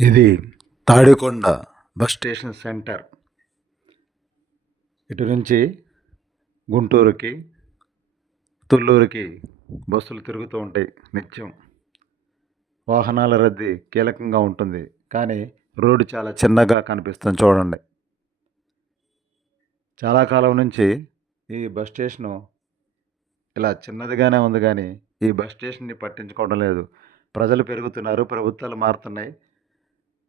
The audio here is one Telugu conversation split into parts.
ఇది తాడికొండ బస్ స్టేషన్ సెంటర్. ఇటు నుంచి గుంటూరుకి తుళ్ళూరుకి బస్సులు తిరుగుతూ ఉంటాయి నిత్యం. వాహనాల రద్దీ కీలకంగా ఉంటుంది. కానీ రోడ్డు చాలా చిన్నగా కనిపిస్తుంది చూడండి. చాలా కాలం నుంచి ఈ బస్ స్టేషను ఇలా చిన్నదిగానే ఉంది కానీ ఈ బస్ స్టేషన్ని పట్టించుకోవడం లేదు. ప్రజలు పెరుగుతున్నారు ప్రభుత్వాలు మారుతున్నాయి.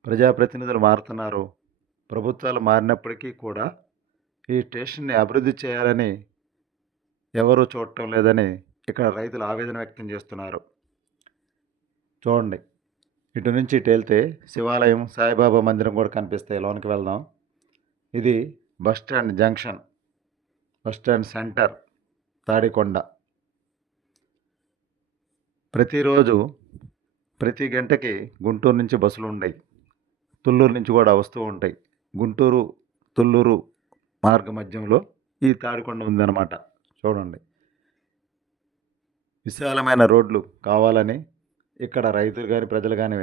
ప్రజాప్రతినిధులు మారుతున్నారు. ప్రభుత్వాలు మారినప్పటికీ కూడా ఈ స్టేషన్ని అభివృద్ధి చేయాలని ఎవరూ చూడటం లేదని ఇక్కడ రైతులు ఆవేదన వ్యక్తం చేస్తున్నారు. చూడండి. ఇటు నుంచి ఇటు వెళ్తే శివాలయం సాయిబాబా మందిరం కూడా కనిపిస్తాయి. లోనికి వెళ్దాం. ఇది bus stand junction. Bus stand centre Tadikonda. ప్రతిరోజు ప్రతి గంటకి గుంటూరు నుంచి బస్సులు ఉన్నాయి తుళ్ళూరు నుంచి కూడా వస్తూ ఉంటాయి. గుంటూరు తుళ్ళూరు మార్గ మధ్యంలో ఈ తాడికొండ ఉందన్నమాట. చూడండి. విశాలమైన రోడ్లు కావాలని ఇక్కడ రైతులు కానీ ప్రజలు కానీ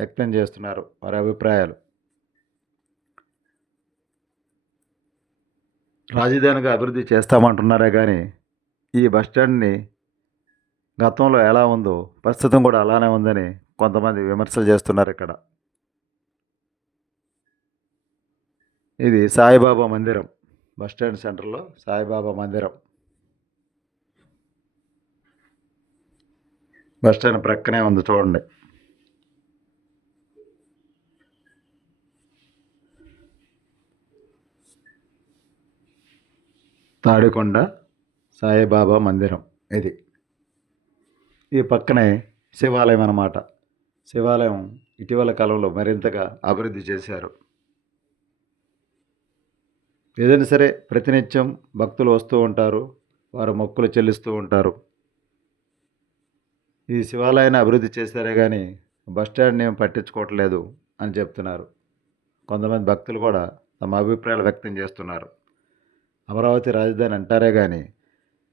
వ్యక్తం చేస్తున్నారు వారి అభిప్రాయాలు. రాజధానిగా అభివృద్ధి చేస్తామంటున్నారే కానీ ఈ బస్ స్టాండ్ని గతంలో ఎలా ఉందో ప్రస్తుతం కూడా అలానే ఉందని కొంతమంది విమర్శలు చేస్తున్నారు ఇక్కడ. ఇది సాయిబాబా మందిరం. బస్ స్టాండ్ సెంటర్లో సాయిబాబా మందిరం. బస్ స్టాండ్ ప్రక్కనే ఉంది చూడండి. తాడికొండ సాయిబాబా మందిరం ఇది. ఈ పక్కనే శివాలయం అన్నమాట. శివాలయం ఇటీవల కాలంలో మరింతగా అభివృద్ధి చేశారు. ఏదైనా సరే ప్రతినిత్యం భక్తులు వస్తూ ఉంటారు వారు మొక్కులు చెల్లిస్తూ ఉంటారు. ఈ శివాలయాన్ని అభివృద్ధి చేశారే కానీ బస్ ఏం పట్టించుకోవట్లేదు అని చెప్తున్నారు. కొంతమంది భక్తులు కూడా తమ అభిప్రాయాలు వ్యక్తం చేస్తున్నారు. అమరావతి రాజధాని అంటారే కానీ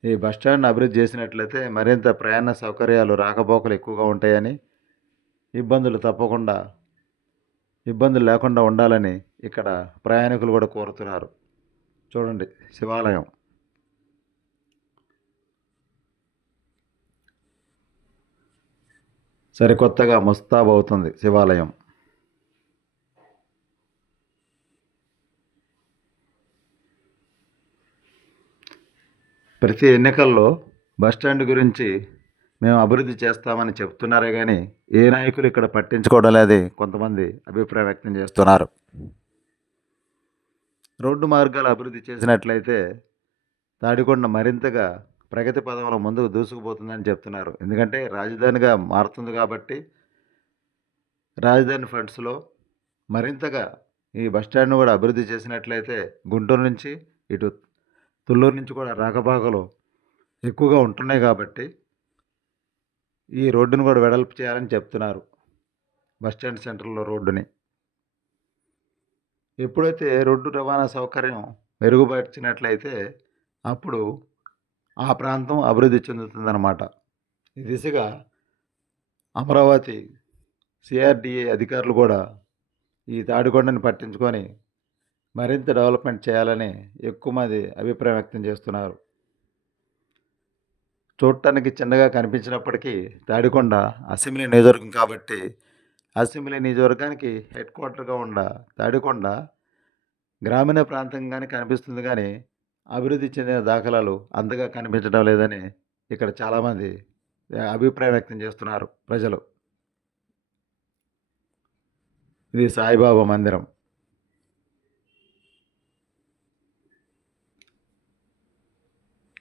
ఈ బస్ స్టాండ్ అభివృద్ధి చేసినట్లయితే మరింత ప్రయాణ సౌకర్యాలు రాకపోకలు ఎక్కువగా ఉంటాయని ఇబ్బందులు తప్పకుండా ఇబ్బందులు లేకుండా ఉండాలని ఇక్కడ ప్రయాణికులు కూడా కోరుతున్నారు. చూడండి శివాలయం. సరికొత్తగా ముస్తాబ్ అవుతుంది శివాలయం. ప్రతి ఎన్నికల్లో బస్టాండ్ గురించి మేము అభివృద్ధి చేస్తామని చెప్తున్నారే కానీ ఏ నాయకులు ఇక్కడ పట్టించుకోవడం లేదని కొంతమంది అభిప్రాయం వ్యక్తం చేస్తున్నారు. రోడ్డు మార్గాలు అభివృద్ధి చేసినట్లయితే తాడికొండ మరింతగా ప్రగతి పదంలో ముందుకు దూసుకుపోతుందని చెప్తున్నారు. ఎందుకంటే రాజధానిగా మారుతుంది కాబట్టి రాజధాని ఫండ్స్లో మరింతగా ఈ బస్టాండ్ను కూడా అభివృద్ధి చేసినట్లయితే గుంటూరు నుంచి ఇటు తుళ్ళూరు నుంచి కూడా రాకపాకలు ఎక్కువగా ఉంటున్నాయి కాబట్టి ఈ రోడ్డును కూడా వెడల్పు చేయాలని చెప్తున్నారు. బస్టాండ్ సెంటర్లో రోడ్డుని. ఎప్పుడైతే రోడ్డు రవాణా సౌకర్యం మెరుగుపరిచినట్లయితే అప్పుడు ఆ ప్రాంతం అభివృద్ధి చెందుతుందన్నమాట. ఈ దిశగా అమరావతి సిఆర్డిఏ అధికారులు కూడా ఈ తాడికొండని పట్టించుకొని మరింత డెవలప్మెంట్ చేయాలని ఎక్కువ మంది అభిప్రాయం వ్యక్తం చేస్తున్నారు. చూడటానికి చిన్నగా కనిపించినప్పటికీ తాడికొండ అసెంబ్లీ నియోజకవర్గం కాబట్టి అసెంబ్లీ నియోజకవర్గానికి హెడ్ క్వార్టర్గా ఉన్న తాడికొండ గ్రామీణ ప్రాంతంగానే కనిపిస్తుంది కానీ అభివృద్ధి చెందిన దాఖలాలు అంతగా కనిపించడం లేదని ఇక్కడ చాలామంది అభిప్రాయం వ్యక్తం చేస్తున్నారు ప్రజలు. ఇది సాయిబాబా మందిరం.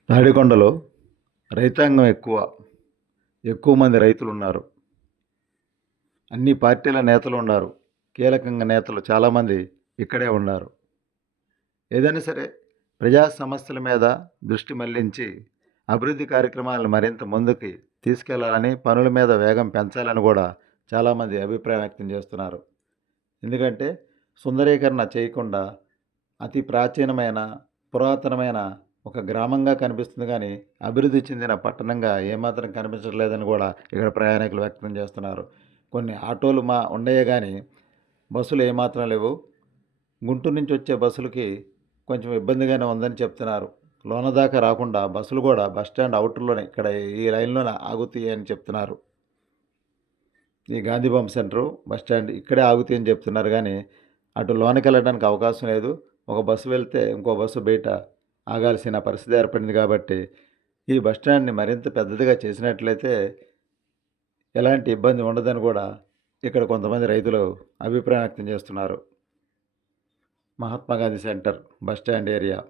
తాడికొండలో రైతాంగం ఎక్కువ ఎక్కువ మంది రైతులు ఉన్నారు అన్ని పార్టీల నేతలు ఉన్నారు. కీలకంగా నేతలు చాలామంది ఇక్కడే ఉన్నారు. ఏదైనా సరే ప్రజా సమస్యల మీద దృష్టి మళ్ళించి అభివృద్ధి కార్యక్రమాలను మరింత ముందుకి తీసుకెళ్ళాలని పనుల మీద వేగం పెంచాలని కూడా చాలామంది అభిప్రాయం వ్యక్తం చేస్తున్నారు. ఎందుకంటే సుందరీకరణ చేయకుండా అతి ప్రాచీనమైన పురాతనమైన ఒక గ్రామంగా కనిపిస్తుంది కానీ అభివృద్ధి చెందిన పట్టణంగా ఏమాత్రం కనిపించట్లేదని కూడా ఇక్కడ ప్రయాణికులు వ్యక్తం చేస్తున్నారు. కొన్ని ఆటోలు మా ఉండయే కానీ బస్సులు ఏమాత్రం లేవు. గుంటూరు నుంచి వచ్చే బస్సులకి కొంచెం ఇబ్బందిగానే ఉందని చెప్తున్నారు. లోన దాకా రాకుండా బస్సులు కూడా బస్ స్టాండ్ అవుటర్లోనే ఇక్కడ ఈ లైన్లోనే ఆగుతాయి అని చెప్తున్నారు. ఈ గాంధీబొమ్మ సెంటరు బస్ స్టాండ్ ఇక్కడే ఆగుతాయి అని చెప్తున్నారు కానీ అటు లోనికి వెళ్ళడానికి అవకాశం లేదు. ఒక బస్సు వెళ్తే ఇంకో బస్సు బయట ఆగాల్సిన పరిస్థితి ఏర్పడింది కాబట్టి ఈ బస్ స్టాండ్ని మరింత పెద్దదిగా చేసినట్లయితే ఎలాంటి ఇబ్బంది ఉండదని కూడా ఇక్కడ కొంతమంది రైతులు అభిప్రాయం వ్యక్తం చేస్తున్నారు. Mahatma Gandhi centre bus stand area.